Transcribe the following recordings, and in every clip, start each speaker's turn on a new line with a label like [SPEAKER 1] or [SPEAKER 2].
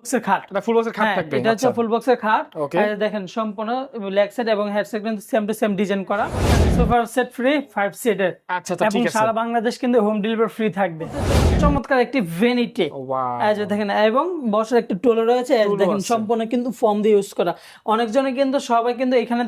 [SPEAKER 1] বক্সের খাট।
[SPEAKER 2] এটা ফুল বক্সের খাট
[SPEAKER 1] হ্যাঁ,
[SPEAKER 2] থাকবে?
[SPEAKER 1] এটা হচ্ছে
[SPEAKER 2] আচ্ছা।
[SPEAKER 1] ফুল বক্সের খাট। দেখেন সম্পূর্ণ লেগ সাইড এবং হেড সাইড কিন্তু সেম টু সেম ডিজাইন করা। সুপার সেট ফ্রি ফাইভ সিটের
[SPEAKER 2] আচ্ছা আচ্ছা ঠিক আছে।
[SPEAKER 1] সারা বাংলাদেশ কিন্তু হোম ডেলিভারি ফ্রি থাকবে। চমৎকার একটি ভেনিটি এই যে দেখেন এবং বসার একটি টোলো রয়েছে। এই যে
[SPEAKER 2] টুলও
[SPEAKER 1] দেখেন সম্পূর্ণ কিন্তু ফর্ম দিয়ে ইউজ করা। অনেকজনে কিন্তু সবাই কিন্তু এখানে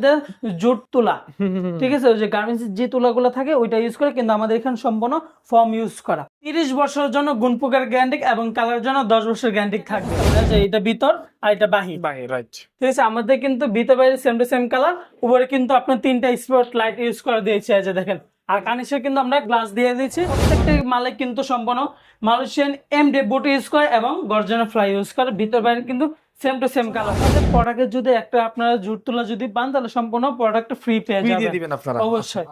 [SPEAKER 1] জুট তুলা। ঠিক আছে? ওই যে গার্মেন্টস যে তুলাগুলো থাকে ওইটা ইউজ করে কিন্তু আমাদের এখানে সম্পূর্ণ ফর্ম ইউজ করা। তিরিশ বছরের জন্য গুণপোকার গ্যারান্টি এবং কালারের জন্য দশ বছরের গ্যারান্টি থাকবে। এই এটা ভিতর আর এটা বাহির।
[SPEAKER 2] বাই রাইট
[SPEAKER 1] ঠিক আছে আমাদের কিন্তু ভিতর বাইরে সেম টু সেম কালার উপরে কিন্তু আপনার তিনটা স্পট লাইট ইউজ করে দিয়েছে এই যে দেখেন। আর কানিসে কিন্তু আমরা গ্লাস দিয়ে দিয়েছি। প্রত্যেকটা মালে কিন্তু সম্পূর্ণ মালয়েশিয়ান এম ডে বুট ইউজ করে এবং গর্জনের ফ্লাই ইউজ করে। ভিতর বাইরে কিন্তু সেম টু সেম কালার আমাদের প্রোডাক্টের যদি একটা আপনারা জুট তুলা যদি পান তাহলে সম্পূর্ণ প্রোডাক্ট ফ্রি পেয়ে যাবেন।
[SPEAKER 2] আপনারা।
[SPEAKER 1] অবশ্যই।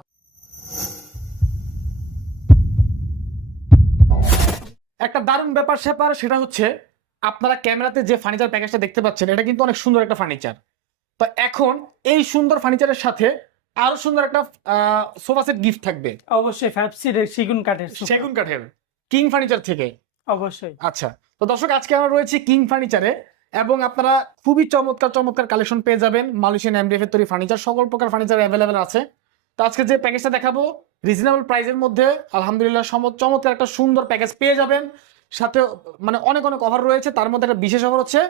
[SPEAKER 2] একটা দারুণ ব্যাপার স্যাপার সেটা হচ্ছে আপনারা ক্যামেরাতে যে ফার্নিচার প্যাকেজটা দেখতে পাচ্ছেন এটা কিন্তু অনেক সুন্দর একটা ফার্নিচার তো এখন এই সুন্দর ফার্নিচারের সাথে আরও সুন্দর একটা সোফা সেট গিফট থাকবে।
[SPEAKER 1] অবশ্যই ফাইভ সিটের সেগুন কাঠের।
[SPEAKER 2] সেগুন কাঠের। কিং ফার্নিচার থেকে।
[SPEAKER 1] অবশ্যই।
[SPEAKER 2] আচ্ছা তো দর্শক আজকে আমরা রয়েছি কিং ফার্নিচারে এবং আপনারা খুবই চমৎকার চমৎকার কালেকশন পেয়ে যাবেন। মালয়েশিয়ান এমডিএফ এর তৈরি ফার্নিচার সকল প্রকার ফার্নিচার অ্যাভেলেবেল আছে। তো আজকে যে প্যাকেজটা দেখাবো রিজনেবল প্রাইসের মধ্যে আলহামদুলিল্লাহ চমৎকার একটা সুন্দর প্যাকেজ পেয়ে যাবেন। সাথে মানে অনেক অনেক অফার রয়েছে। তার মধ্যে একটা বিশেষ অফার হচ্ছে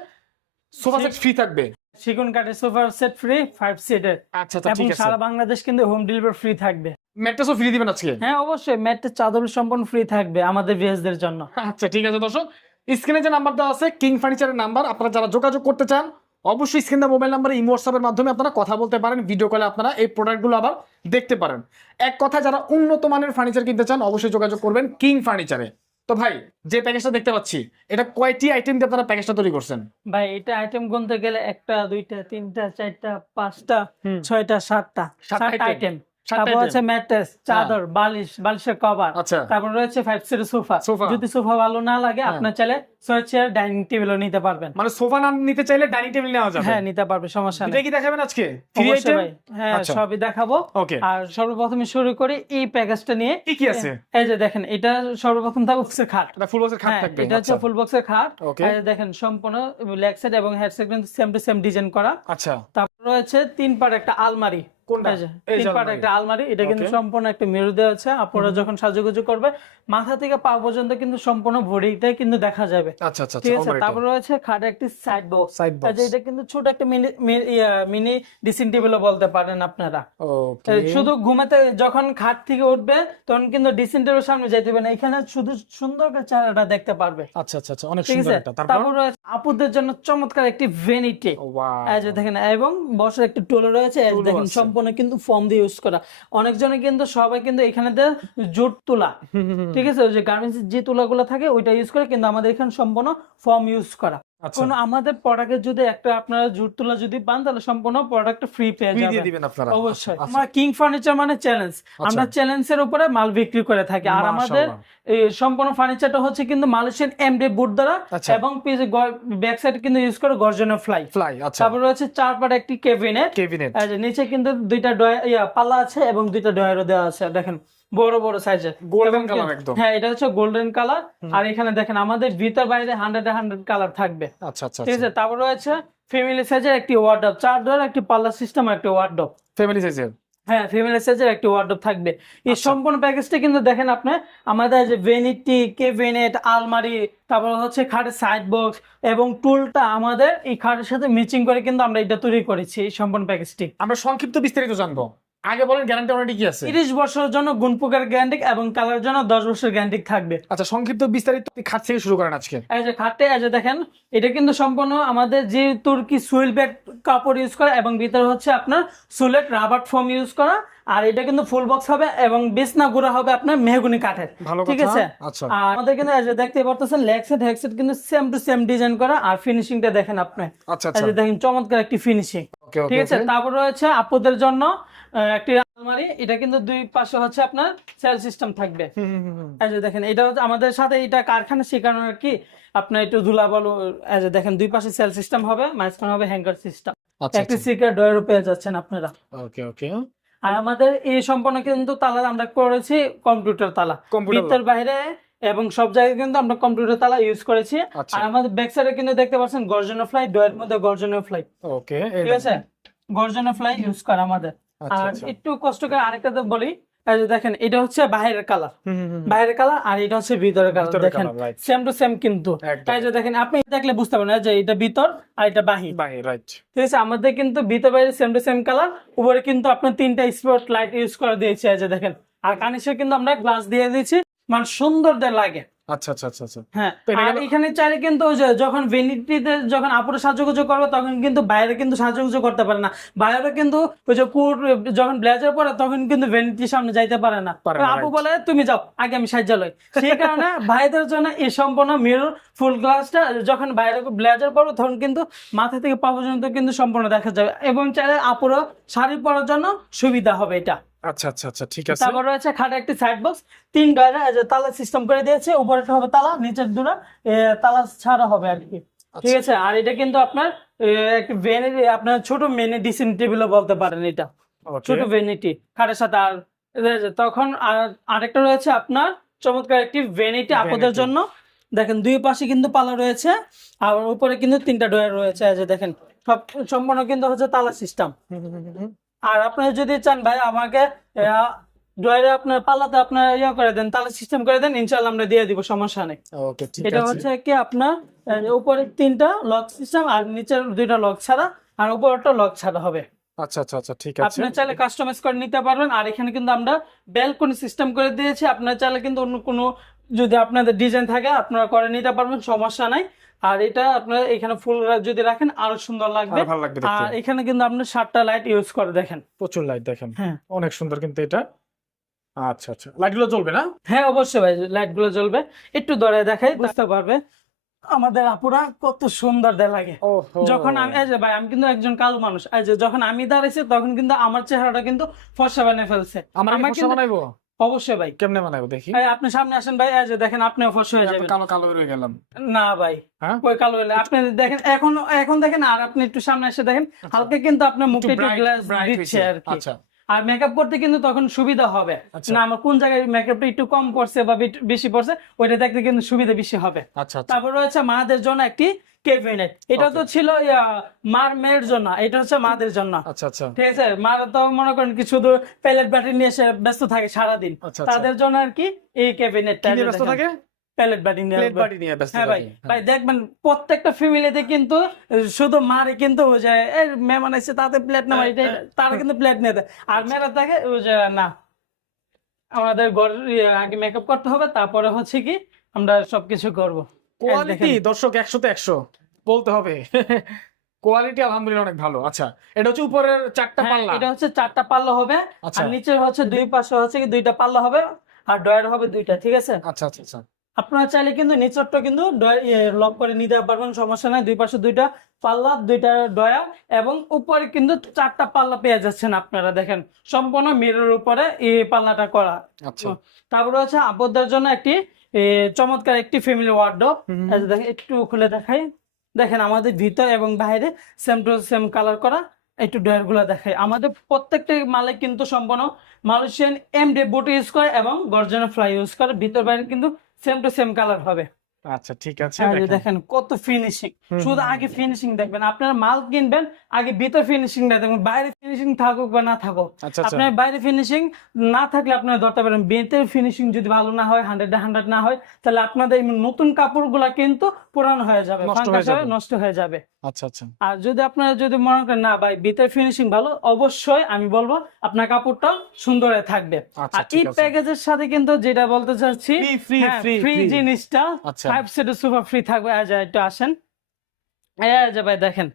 [SPEAKER 2] সোফা সেট ফ্রি থাকবে।
[SPEAKER 1] সেগুন কাঠের সোফার সেট ফ্রি ফাইভ সিটের
[SPEAKER 2] আচ্ছা আচ্ছা
[SPEAKER 1] এবং
[SPEAKER 2] ঠিক আছে।
[SPEAKER 1] সারা বাংলাদেশ কিন্তু হোম ডেলিভারি ফ্রি থাকবে।
[SPEAKER 2] ম্যাট্রেসও ফ্রি দিবেন আজকে?
[SPEAKER 1] হ্যাঁ অবশ্যই। ম্যাটের চাদর সম্পূর্ণ ফ্রি থাকবে আমাদের ভিএসদের জন্য।
[SPEAKER 2] আচ্ছা ঠিক আছে দর্শক। স্ক্রিনে যে নাম্বার দেওয়া আছে কিং ফার্নিচারের নাম্বার আপনারা যারা যোগাযোগ করতে চান অবশ্যই স্ক্রিন মোবাইল নাম্বারে ইমো হোয়াটসঅ্যাপের মাধ্যমে আপনারা কথা বলতে পারেন ভিডিও কলে আপনারা এই প্রোডাক্টগুলো আবার দেখতে পারেন। এক কথা যারা উন্নত মানের ফার্নিচার কিনতে চান অবশ্যই যোগাযোগ করবেন কিং ফার্নিচারে তো ভাই যে প্যাকেজটা দেখতে পাচ্ছি এটা কয়টি আইটেম দিয়ে আপনারা প্যাকেজটা তৈরি করছেন?
[SPEAKER 1] ভাই এটা আইটেম গুনতে গেলে একটা দুইটা তিনটা চারটা পাঁচটা ছয়টা সাতটা
[SPEAKER 2] সাতটা
[SPEAKER 1] আইটেম তারপর ম্যাট্রেস চাদর বালিশ বালিশের কভার
[SPEAKER 2] আচ্ছা।
[SPEAKER 1] তারপর রয়েছে ফাইভ সিটের সোফা
[SPEAKER 2] সোফা।
[SPEAKER 1] যদি সোফা ভালো না লাগে
[SPEAKER 2] হ্যাঁ।
[SPEAKER 1] আপনার চাইলে ছয় চেয়ার ডাইনিং টেবিলও নিতে পারবেন।
[SPEAKER 2] মানে সোফা না নিতে চাইলে ডাইনিং টেবিল নেওয়া যাবে।
[SPEAKER 1] হ্যাঁ নিতে পারবে সমস্যা
[SPEAKER 2] এটা কি দেখাবেন আজকে? ফ্রি আইটেম
[SPEAKER 1] হ্যাঁ
[SPEAKER 2] আচ্ছা।
[SPEAKER 1] সবই দেখাবো। আর সর্বপ্রথমে শুরু করি এই প্যাকেজটা নিয়ে।
[SPEAKER 2] কি কি আছে?
[SPEAKER 1] এই যে দেখেন এটা সর্বপ্রথম থাকবে খাট।
[SPEAKER 2] এটা ফুল বক্সের খাট
[SPEAKER 1] হ্যাঁ,
[SPEAKER 2] থাকবে
[SPEAKER 1] এটা হচ্ছে
[SPEAKER 2] আচ্ছা।
[SPEAKER 1] ফুল বক্সের খাট. দেখেন সম্পূর্ণ লেগ সাইড এবং হেড সাইড কিন্তু সেম টু সেম ডিজাইন করা।
[SPEAKER 2] আচ্ছা।
[SPEAKER 1] তারপর রয়েছে তিন পার একটা আলমারি।
[SPEAKER 2] কোনটা?
[SPEAKER 1] এই যে,
[SPEAKER 2] এই যে
[SPEAKER 1] তিন পার একটা আলমারি এটা কিন্তু সম্পূর্ণ একটা মেরু দেওয়া আছে আপনারা যখন সাজুগুজু করবে মাথা থেকে পা পর্যন্ত কিন্তু সম্পূর্ণ ভরিটাই কিন্তু দেখা যাবে।
[SPEAKER 2] আচ্ছা আচ্ছা
[SPEAKER 1] ঠিক
[SPEAKER 2] আচ্ছা
[SPEAKER 1] আছে তারপর রয়েছে খাটে একটি সাইড বক্স
[SPEAKER 2] সাইড বক্স
[SPEAKER 1] এটা কিন্তু ছোট একটা মিনি মিনি ড্রেসিং টেবিলও বলতে পারেন আপনারা। শুধু ঘুমাতে যখন খাট থেকে উঠবে তখন কিন্তু ড্রেসিং টেবিলের সামনে যাইতে হবে না। এখানে শুধু সুন্দর চেহারাটা দেখতে পারবে।
[SPEAKER 2] আচ্ছা আচ্ছা আচ্ছা অনেক
[SPEAKER 1] ঠিক
[SPEAKER 2] সুন্দর তারপর?
[SPEAKER 1] রয়েছে আপুদের জন্য চমৎকার একটি ভেনিটি এই যে দেখেন এবং বসার একটি টোলো রয়েছে। দেখেন
[SPEAKER 2] আছে।
[SPEAKER 1] সম্পূর্ণ কিন্তু ফর্ম দিয়ে ইউজ করা। অনেকজনে কিন্তু সবাই কিন্তু এখানে জুট তুলা। ঠিক আছে? ওই যে গার্মেন্টস যে তুলাগুলো থাকে ওইটা ইউজ করে কিন্তু আমাদের এখানে সম্পূর্ণ ফর্ম ইউজ করা। কোন আমাদের প্রোডাক্টের যদি একটা আপনারা জুট তুলা যদি পান তাহলে সম্পূর্ণ প্রোডাক্ট ফ্রি পেয়ে
[SPEAKER 2] ফ্রি দিয়ে দিবেন আপনারা।
[SPEAKER 1] অবশ্যই।
[SPEAKER 2] আচ্ছা,
[SPEAKER 1] আমরা কিং ফার্নিচার মানে চ্যালেঞ্জ আমরা চ্যালেঞ্জের উপরে মাল বিক্রি করে থাকি। আর আমাদের এই সম্পূর্ণ ফার্নিচারটা হচ্ছে কিন্তু মালয়েশিয়ান এমডি বুট দ্বারা
[SPEAKER 2] আচ্ছা।
[SPEAKER 1] এবং ব্যাক সাইড কিন্তু ইউজ করে গর্জনের ফ্লাই
[SPEAKER 2] ফ্লাই আচ্ছা।
[SPEAKER 1] তারপর রয়েছে চার পাট একটি কেবিনেট
[SPEAKER 2] কেবিনেট
[SPEAKER 1] নিচে কিন্তু দুইটা ডয়া- পাল্লা আছে এবং দুইটা ডয়ারও দেওয়া আছে। দেখেন বড় বড় সাইজের
[SPEAKER 2] গোল্ডেন কালার একদম।
[SPEAKER 1] হ্যাঁ এটা হচ্ছে গোল্ডেন কালার আর এখানে দেখেন আমাদের ভিতর বাইরে হান্ড্রেড হান্ড্রেড কালার থাকবে।
[SPEAKER 2] আচ্ছা আচ্ছা
[SPEAKER 1] ঠিক আছে? তারপর রয়েছে ফ্যামিলি সাইজের একটি ওয়ার্ডরোব চার ডোর একটি পাল্লা সিস্টেম একটি ওয়ার্ডরোব
[SPEAKER 2] ফ্যামিলি সাইজের
[SPEAKER 1] হ্যাঁ ফিমেল সাইজের একটি ওয়ার্ডরোব থাকবে। এই সম্পূর্ণ প্যাকেজটা কিন্তু দেখেন আপনি আমাদের যে ভেনিটি কেবিনেট আলমারি তারপর হচ্ছে খাটের সাইড বক্স এবং টুলটা আমাদের এই খাটের সাথে ম্যাচিং করে কিন্তু আমরা এটা তৈরি করেছি এই সম্পূর্ণ প্যাকেজটি
[SPEAKER 2] আমরা সংক্ষিপ্ত বিস্তারিত জানব। আগে বলেন গ্যারান্টি ওয়ারেন্টি কি আছে?
[SPEAKER 1] তিরিশ বছরের জন্য গুণপোকার গ্যারান্টি এবং কালার জন্য দশ বছরের গ্যারান্টি থাকবে।
[SPEAKER 2] আচ্ছা সংক্ষিপ্ত বিস্তারিত আপনি খাট থেকে শুরু করেন আজকে।
[SPEAKER 1] এই যে খাটে এই যে দেখেন এটা কিন্তু সম্পূর্ণ আমাদের যে তুর্কি সুইল ব্যাগ কাপড় ইউজ করা এবং ভিতরে হচ্ছে আপনার সুলেট রাবার ফোম ইউজ করা আর এটা কিন্তু ফুল বক্স হবে এবং বিছনা গুঁড়া হবে আপনার মেহগুনি কাঠের। ঠিক আছে?
[SPEAKER 2] আচ্ছা।
[SPEAKER 1] আর আমাদের কিন্তু এই যে দেখতে পারতেছেন লেগ সেট হেড সেট কিন্তু সেম টু সেম ডিজাইন করা আর ফিনিশিংটা দেখেন আপনি।
[SPEAKER 2] আচ্ছা
[SPEAKER 1] এই
[SPEAKER 2] আচ্ছা।
[SPEAKER 1] যে দেখেন চমৎকার একটি ফিনিশিং ঠিক আছে? তারপর রয়েছে আপুদের জন্য একটি আলমারি এটা কিন্তু দুই পাশে হচ্ছে আপনার সেল সিস্টেম থাকবে। এই যে দেখেন এটা হচ্ছে আমাদের সাথে এটা কারখানা কারণে আর কি আপনার একটু ধুলা বলো এই যে দেখেন দুই পাশে সেল সিস্টেম হবে মাঝখানে হবে হ্যাঙ্গার সিস্টেম
[SPEAKER 2] আচ্ছা
[SPEAKER 1] একটি সিক্রেট ডয়ারও পেয়ে যাচ্ছেন আপনারা।
[SPEAKER 2] ওকে ওকে।
[SPEAKER 1] আর আমাদের এই সম্পূর্ণ কিন্তু তালা আমরা করেছি কম্পিউটার তালা।
[SPEAKER 2] কম্পিউটার
[SPEAKER 1] ভিতর বাইরে এবং সব জায়গায় কিন্তু আমরা কম্পিউটার তালা ইউজ করেছি।
[SPEAKER 2] আচ্ছা।
[SPEAKER 1] আর আমাদের ব্যাক সাইডে কিন্তু দেখতে পাচ্ছেন গর্জনের ফ্লাই ডয়ের মধ্যে গর্জনের ফ্লাই
[SPEAKER 2] ওকে
[SPEAKER 1] ঠিক আছে? গর্জনের ফ্লাই ইউজ করা আমাদের।
[SPEAKER 2] আচ্ছা
[SPEAKER 1] আর
[SPEAKER 2] আচ্ছা।
[SPEAKER 1] একটু কষ্ট করে আরেকটা তো বলি। দেখেন এটা হচ্ছে বাইরের কালার। বাইরের কালার আর এটা হচ্ছে ভিতরের কালার দেখেন সেম টু সেম কিন্তু। তাই যে দেখেন আপনি দেখলে বুঝতে পারবেন যে এটা ভিতর আর এটা বাহির।
[SPEAKER 2] বাহির রাইট
[SPEAKER 1] ঠিক আছে আমাদের কিন্তু ভিতর বাইরে সেম টু সেম কালার উপরে কিন্তু আপনার তিনটা স্পট লাইট ইউজ করে দিয়েছি। এই যে দেখেন আর কানিসে কিন্তু আমরা গ্লাস দিয়ে দিয়েছি। মানে সুন্দর দিয়ে লাগে।
[SPEAKER 2] আচ্ছা আচ্ছা আচ্ছা আচ্ছা।
[SPEAKER 1] হ্যাঁ আর এখানে চাইলে কিন্তু যখন ভেনিটিতে যখন আপুরে সাজুগুজু করবে তখন কিন্তু বাইরে কিন্তু সাজুগুজু করতে পারে না। বাইরে কিন্তু ওই যে কুট যখন ব্লেজার পরে তখন কিন্তু ভেনিটির সামনে যাইতে পারে না। আপু বলে তুমি যাও আগে আমি সাহায্য লই। সেই কারণে ভাইদের জন্য এই সম্পূর্ণ মিরর ফুল গ্লাসটা যখন বাইরে ব্লেজার পরবে তখন কিন্তু মাথা থেকে পা পর্যন্ত কিন্তু সম্পূর্ণ দেখা যাবে। এবং চাইলে আপুরও শাড়ি পরার জন্য সুবিধা হবে এটা।
[SPEAKER 2] আচ্ছা আচ্ছা আচ্ছা ঠিক আছে।
[SPEAKER 1] তারপর রয়েছে খাটে একটি সাইড বক্স তিন তালা সিস্টেম করে দিয়েছে উপরেটা হবে তালা নিচের দুটা তালা ছাড়া হবে আর কি। ঠিক আছে আর এটা কিন্তু আপনার একটি ভেনে আপনার ছোট মেনে ডিসিং টেবিলও বলতে পারেন এটা। ছোট ভেনিটি খাটের সাথে আর তখন আর আরেকটা রয়েছে আপনার চমৎকার একটি ভেনিটি আপনাদের জন্য। দেখেন দুই পাশে কিন্তু পালা রয়েছে আর উপরে কিন্তু তিনটা ডয়ার রয়েছে দেখেন সব সম্পূর্ণ কিন্তু হচ্ছে তালা সিস্টেম। আর আপনি যদি চান ভাই আমাকে ড্রয়ারে আপনার পাল্লাতে আপনার ইয়ে করে দেন তাহলে সিস্টেম করে দেন ইনশাল্লাহ আমরা দিয়ে দিব সমস্যা নেই।
[SPEAKER 2] ওকে ঠিক
[SPEAKER 1] এটা হচ্ছে কি আপনার উপরে তিনটা লক সিস্টেম আর নিচের দুইটা লক ছাড়া আর উপরটা লক ছাড়া হবে।
[SPEAKER 2] আচ্ছা আচ্ছা আচ্ছা ঠিক আছে।
[SPEAKER 1] আপনি চাইলে কাস্টমাইজ করে নিতে পারবেন আর এখানে কিন্তু আমরা ব্যালকনি সিস্টেম করে দিয়েছি আপনার চাইলে কিন্তু অন্য কোনো যদি আপনাদের ডিজাইন থাকে আপনারা করে নিতে পারবেন সমস্যা নাই। আর এটা আপনার এখানে ফুল যদি রাখেন আরও সুন্দর লাগবে।
[SPEAKER 2] ভালো লাগবে
[SPEAKER 1] আর এখানে কিন্তু আপনি সাতটা লাইট ইউজ করে দেখেন।
[SPEAKER 2] প্রচুর লাইট দেখেন।
[SPEAKER 1] হ্যাঁ।
[SPEAKER 2] অনেক সুন্দর কিন্তু এটা। আচ্ছা আচ্ছা। লাইটগুলো জ্বলবে না?
[SPEAKER 1] হ্যাঁ অবশ্যই ভাই লাইটগুলো জ্বলবে। একটু ধরে দেখাই বুঝতে পারবে। আমাদের আপুরা কত সুন্দর লাগে। যখন আমি এই যে ভাই আমি কিন্তু একজন কালো মানুষ। এই যে যখন আমি দাঁড়াইছি তখন কিন্তু আমার চেহারাটা কিন্তু ফর্সা বানিয়ে ফেলছে।
[SPEAKER 2] আমার
[SPEAKER 1] আমার
[SPEAKER 2] ফর্সা বানাইবো?
[SPEAKER 1] অবশ্যই ভাই
[SPEAKER 2] কেমনে বানাইবো দেখি?
[SPEAKER 1] আপনি সামনে আসেন ভাই এই যে দেখেন আপনি অফস হয়ে যাবেন।
[SPEAKER 2] কালো কালো হয়ে গেলাম।
[SPEAKER 1] না ভাই
[SPEAKER 2] হ্যাঁ?
[SPEAKER 1] ওই কালো হলে আপনি দেখেন এখন এখন দেখেন আর আপনি একটু সামনে এসে দেখেন হালকা কিন্তু আপনার মুখে একটু গ্লাস দিচ্ছে আর কি।
[SPEAKER 2] আচ্ছা।
[SPEAKER 1] আর মেকআপ করতে কিন্তু তখন সুবিধা হবে।
[SPEAKER 2] আচ্ছা।
[SPEAKER 1] না আমার কোন জায়গায় মেকআপটা একটু কম পড়ছে বা বেশি পড়ছে ওইটা দেখতে কিন্তু সুবিধা বেশি হবে।
[SPEAKER 2] আচ্ছা আচ্ছা।
[SPEAKER 1] তারপর রয়েছে মাদের জন্য একটি কেবিনেট এটা তো ছিল মার মেয়ের জন্য এটা হচ্ছে মাদের জন্য।
[SPEAKER 2] আচ্ছা আচ্ছা।
[SPEAKER 1] ঠিক আছে? মারা তো মনে করেন কি শুধু প্যালেট ব্যাটারি নিয়ে এসে ব্যস্ত থাকে সারাদিন। তাদের জন্য আর কি এই ক্যাবিনেটটা
[SPEAKER 2] ব্যস্ত থাকে?
[SPEAKER 1] ব্যাটারি নিয়ে
[SPEAKER 2] প্লেট বাড়ি নিয়ে ব্যস্ত
[SPEAKER 1] হ্যাঁ ভাই ভাই দেখবেন প্রত্যেকটা ফ্যামিলিতে কিন্তু শুধু মারে কিন্তু ওই যে এই মেহমান তাতে প্লেট না ভাই তারা কিন্তু প্লেট নিয়ে দেয়। আর মেয়েরা থাকে ওই যে না আমাদের ঘর ইয়ে, আগে মেকআপ করতে হবে তারপরে হচ্ছে কি আমরা সবকিছু করব।
[SPEAKER 2] কোয়ালিটি দর্শক একশোতে একশো। বলতে হবে। কোয়ালিটি আলহামদুলিল্লাহ অনেক ভালো। আচ্ছা এটা হচ্ছে উপরের চারটা
[SPEAKER 1] হ্যাঁ,
[SPEAKER 2] পাল্লা।
[SPEAKER 1] এটা হচ্ছে চারটা পাল্লা হবে
[SPEAKER 2] আচ্ছা।
[SPEAKER 1] আর নিচের হচ্ছে দুই পাশে হচ্ছে কি দুইটা পাল্লা হবে আর ডয়ার হবে দুইটা ঠিক আছে?
[SPEAKER 2] আচ্ছা আচ্ছা আচ্ছা।
[SPEAKER 1] আপনারা চাইলে কিন্তু নিচরটা কিন্তু লক করে নিতে পারবেন সমস্যা নাই। দুই পাশে দুইটা পাল্লা দুইটা ডয়া এবং উপরে কিন্তু চারটা পাল্লা পেয়ে যাচ্ছেন আপনারা দেখেন। সম্পূর্ণ মিরর উপরে এই পাল্লাটা করা।
[SPEAKER 2] আচ্ছা।
[SPEAKER 1] তারপরে হচ্ছে আপদের জন্য একটি চমৎকার একটি ফ্যামিলি ওয়ার্ডরোব
[SPEAKER 2] হুম।
[SPEAKER 1] দেখেন একটু খুলে দেখাই। দেখেন আমাদের ভিতর এবং বাইরে সেম টু সেম কালার করা একটু ডয়ারগুলো দেখাই। আমাদের প্রত্যেকটা মালে কিন্তু সম্পূর্ণ মালয়েশিয়ান এম ডে বুট ইউজ করে এবং গর্জনা ফ্লাই ইউজ করে। ভিতর বাইরে কিন্তু সেম টু সেম কালার হবে।
[SPEAKER 2] আচ্ছা ঠিক আছে দেখেন।
[SPEAKER 1] কত ফিনিশিং শুধু আগে ফিনিশিং দেখবেন আপনারা মাল কিনবেন আগে ভিতর ফিনিশিং দেখবেন বাইরে ফিনিশিং থাকুক বা না থাকুক।
[SPEAKER 2] আচ্ছা আচ্ছা।
[SPEAKER 1] আপনার বাইরে ফিনিশিং না থাকলে আপনারা ধরতে পারেন বেতের ফিনিশিং যদি ভালো না হয় হান্ড্রেড হান্ড্রেড না হয় তাহলে আপনাদের নতুন কাপড়গুলা কিন্তু পুরানো হয়ে যাবে
[SPEAKER 2] নষ্ট হয়ে যাবে। আচ্ছা আচ্ছা।
[SPEAKER 1] আর যদি আপনারা যদি মনে করেন না ভাই বেতের ফিনিশিং ভালো অবশ্যই আমি বলব আপনার কাপড়টা সুন্দর থাকবে।
[SPEAKER 2] আচ্ছা
[SPEAKER 1] আর এই প্যাকেজের সাথে কিন্তু যেটা বলতে চাচ্ছি
[SPEAKER 2] ফ্রি
[SPEAKER 1] হ্যাঁ,
[SPEAKER 2] ফ্রি
[SPEAKER 1] ফ্রি জিনিসটা
[SPEAKER 2] আচ্ছা।
[SPEAKER 1] ফাইভ সিটের সুপার ফ্রি থাকবে। আজ একটু আসেন। এই ভাই দেখেন।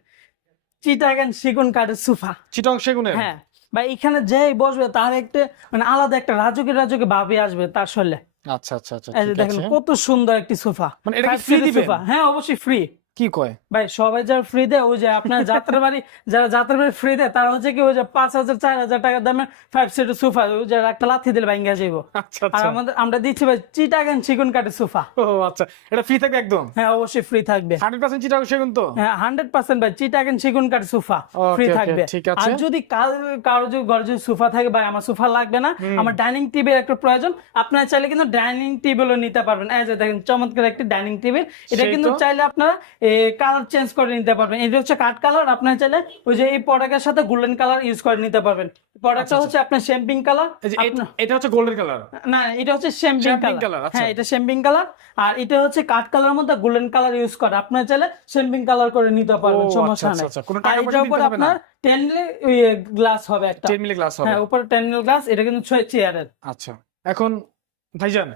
[SPEAKER 1] চিটাগান সেগুন কাঠের সোফা
[SPEAKER 2] চিটং সেগুনের?
[SPEAKER 1] হ্যাঁ। ভাই এখানে যে বসবে তার একটা মানে আলাদা একটা রাজকে রাজুকে ভাবি আসবে তার শরীরে।
[SPEAKER 2] আচ্ছা আচ্ছা আচ্ছা
[SPEAKER 1] দেখেন কত সুন্দর একটি সোফা
[SPEAKER 2] মানে এটা কি free দিবেন?
[SPEAKER 1] হ্যাঁ অবশ্যই ফ্রি
[SPEAKER 2] কি কয়?
[SPEAKER 1] ভাই সবাই যারা ফ্রি দেয় ওই যে আপনার যাত্রা বাড়ি যারা যাত্রা বাড়ি ফ্রি দেয় তারা হচ্ছে কি ওই যে পাঁচ হাজার চার হাজার টাকা দামের ফাইভ সিটের সোফা ওই যে একটা লাথি দিলে ভাঙ্গা যাইব।
[SPEAKER 2] আচ্ছা
[SPEAKER 1] আর
[SPEAKER 2] আচ্ছা
[SPEAKER 1] আমাদের আমরা দিচ্ছি ভাই চিটাগান চিকন কাঠের সোফা
[SPEAKER 2] ও আচ্ছা। এটা ফ্রি থাকবে একদম?
[SPEAKER 1] হ্যাঁ অবশ্যই ফ্রি থাকবে।
[SPEAKER 2] হান্ড্রেড পার্সেন্ট সেগুন তো?
[SPEAKER 1] হ্যাঁ হান্ড্রেড পার্সেন্ট ভাই চিটাগান চিকন কাঠের সোফা ফ্রি থাকবে। আর যদি কারও যদি ঘরে যদি সোফা থাকে ভাই আমার সোফা লাগবে না। আমার ডাইনিং টেবিল একটা প্রয়োজন। আপনারা চাইলে কিন্তু ডাইনিং টেবিলও নিতে পারবেন। এই যে দেখেন চমৎকার একটি ডাইনিং টেবিল এটা কিন্তু চাইলে আপনারা কালার চেঞ্জ করে নিতে পারবেন। এটা হচ্ছে কাঠ কালার আপনার চাইলে ওই যে এই প্রোডাক্টের সাথে গোল্ডেন কালার ইউজ করে নিতে পারবেন। প্রোডাক্টটা হচ্ছে আপনার শ্যাম্পিং কালার
[SPEAKER 2] আচ্ছা, এটা- হচ্ছে গোল্ডেন কালার
[SPEAKER 1] না এটা হচ্ছে শ্যাম্পিং
[SPEAKER 2] Champagne
[SPEAKER 1] কালার
[SPEAKER 2] আচ্ছা।
[SPEAKER 1] হ্যাঁ এটা শ্যাম্পিং কালার আর এটা হচ্ছে কাঠ কালারের মধ্যে গোল্ডেন কালার ইউজ করে। আপনার চাইলে শ্যাম্পিং কালার করে নিতে পারবেন সমস্যা
[SPEAKER 2] আচ্ছা,
[SPEAKER 1] নেই।
[SPEAKER 2] আচ্ছা, কোনো
[SPEAKER 1] আর এটার উপর? আপনার টেন গ্লাস হবে একটা।
[SPEAKER 2] টেন মিলি গ্লাস হবে।
[SPEAKER 1] হ্যাঁ উপরে টেন গ্লাস এটা কিন্তু ছয় চেয়ারের
[SPEAKER 2] আচ্ছা এখন ভাইজান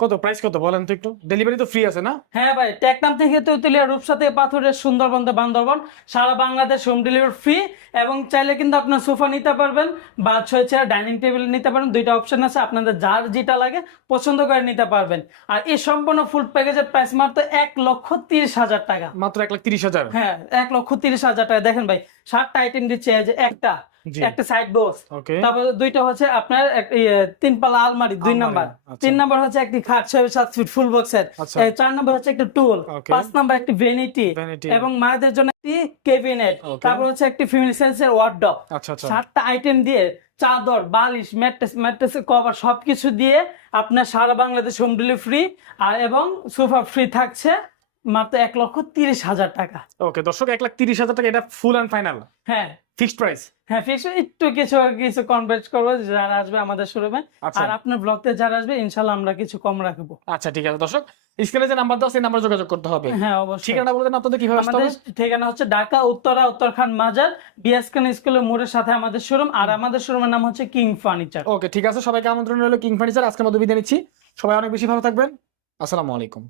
[SPEAKER 2] কত প্রাইস কত বলেন তো একটু? ডেলিভারি তো ফ্রি আছে না?
[SPEAKER 1] হ্যাঁ ভাই টেকনাম থেকে তেঁতুলিয়া রূপসা থেকে পাথরের সুন্দরবন বান্দরবন সারা বাংলাদেশ হোম ডেলিভারি ফ্রি এবং চাইলে কিন্তু আপনার সোফা নিতে পারবেন বা ছয় চেয়ার ডাইনিং টেবিল নিতে পারেন দুইটা অপশন আছে আপনাদের যার যেটা লাগে পছন্দ করে নিতে পারবেন। আর এই সম্পূর্ণ ফুল প্যাকেজের প্রাইস মাত্র এক লক্ষ তিরিশ হাজার টাকা।
[SPEAKER 2] মাত্র এক লাখ তিরিশ হাজার?
[SPEAKER 1] হ্যাঁ এক লক্ষ তিরিশ হাজার টাকা। দেখেন ভাই সাতটা আইটেম দিচ্ছে একটা। একটা সাইড বক্স তারপর দুইটা হচ্ছে আপনার ইয়ে, তিন পালা আলমারি দুই নাম্বার।
[SPEAKER 2] আচ্ছা।
[SPEAKER 1] তিন নাম্বার হচ্ছে একটি খাট ছয় সাত ফিট ফুল বক্সের। চার নাম্বার হচ্ছে একটা টুল পাঁচ নাম্বার একটি ভেনিটি এবং মায়েদের জন্য একটি কেবিনেট তারপর হচ্ছে একটি ফিমেল সেন্সের ওয়ার্ডব
[SPEAKER 2] আচ্ছা আচ্ছা।
[SPEAKER 1] সাতটা আইটেম দিয়ে চাদর বালিশ ম্যাট্রেস ম্যাট্রেসের কভার সবকিছু দিয়ে আপনার সারা বাংলাদেশ হোম ডেলিভারি ফ্রি আর এবং সোফা ফ্রি থাকছে মাত্র এক লক্ষ তিরিশ হাজার টাকা।
[SPEAKER 2] ওকে দর্শক এক লাখ তিরিশ হাজার টাকা এটা ফুল অ্যান্ড ফাইনাল
[SPEAKER 1] হ্যাঁ।
[SPEAKER 2] ফিক্সড প্রাইস
[SPEAKER 1] হ্যাঁ ফিক্স একটু কিছু কিছু কনভার্ট করব যারা আসবে আমাদের শোরুমে
[SPEAKER 2] আচ্ছা।
[SPEAKER 1] আর আপনার ব্লগতে যারা আসবে ইনশাল্লাহ আমরা কিছু কম রাখব।
[SPEAKER 2] আচ্ছা ঠিক আছে দর্শক। স্ক্রিনে যে নাম্বার দাও সেই নাম্বার যোগাযোগ করতে হবে।
[SPEAKER 1] হ্যাঁ অবশ্যই।
[SPEAKER 2] ঠিকানা বলে দেন আপনাদের কীভাবে আসতে হবে।
[SPEAKER 1] ঠিকানা হচ্ছে ঢাকা উত্তরা উত্তরখান মাজার বিএসকান স্কুলের মোড়ের সাথে আমাদের শোরুম আর আমাদের শোরুমের নাম হচ্ছে কিং ফার্নিচার
[SPEAKER 2] ওকে ঠিক আছে সবাইকে আমন্ত্রণ রইল কিং ফার্নিচার আজকের মতো বিদায় নিচ্ছি। সবাই অনেক বেশি ভালো থাকবেন। আসসালামু আলাইকুম।